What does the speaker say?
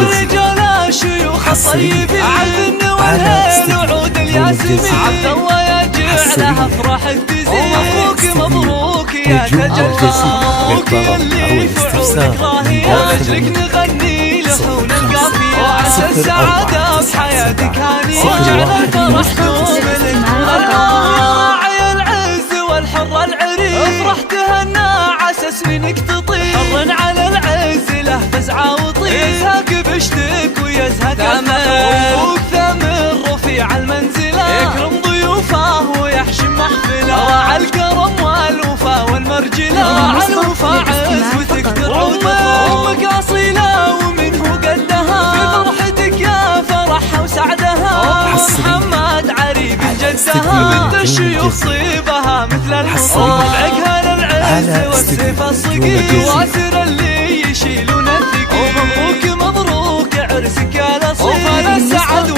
الرجال شيوخ الطيبين عبد والهيل وعود الياسمين عبد الله يا جعلها افراحك تزيد ومبروك مبروك يا تجلى مبروك اللي في عودك راهية لاجلك نغني لحون القافية وعسى السعادة بحياتك هانية وجعل الفرح دوم لك راعي العز والحر العريق افرح تهنى عسى سنينك تطير حر على العز له فزعة وطير يزهق بشتك ويزهق أمل ثامر رفيع المنزلة يكرم ضيوفه ويحشم محفله راعى الكرم والوفا والمرجلة راعى الوفا عزوتك ترعوده أمك أصيلة ومنه قدها في فرحتك يا فرحها وسعدها محمد عريب جدها بنت الشيوخ صيبها مثل الحصان طبعك للعز والسيف الصقيل واسر اللي يشيلون الثقيل ومبروك مبروك عرسك يا لصيل وفال السعد